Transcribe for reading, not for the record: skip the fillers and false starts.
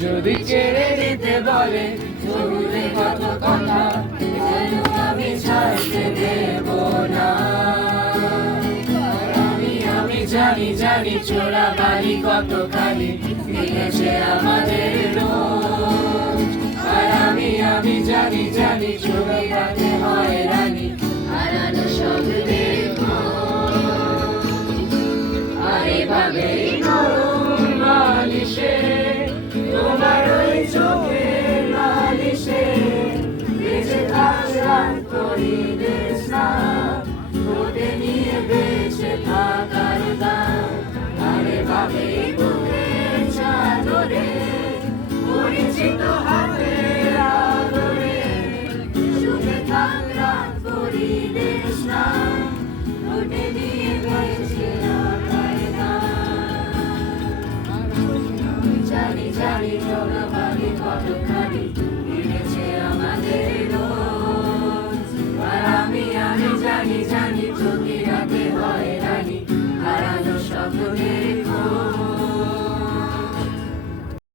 যদি ছেড়ে দিতে বলে জরুরি কত কথা যেন আমি ছাড়তে দেব না। আমি জানি জানি চোরা বাড়ি কত খালি দিয়েছে আমাদের রোজ। আর আমি জানি জানি চোরা রাতে হয় রানী হারানো সব দেখো। আর এভাবেই নরম বালিশে তোমার ওই চোখের নালিশে বেঁচে থাকার পরিবেশ না ওটে নিয়ে বেঁচে থাকার দাম। আর এভাবেই বুকের চাদরে পরিচিত হাতের আদরে সুখে থাকার পরিবেশ না ওটে নিয়ে বেঁচে থাকার জানি জানি চোরা বাড়ি কত খালি দিয়েছে আমাদের রোজ। আর আমি জানি জানি প্রতি রাতে হয় রানী হারানো স্বপ্নের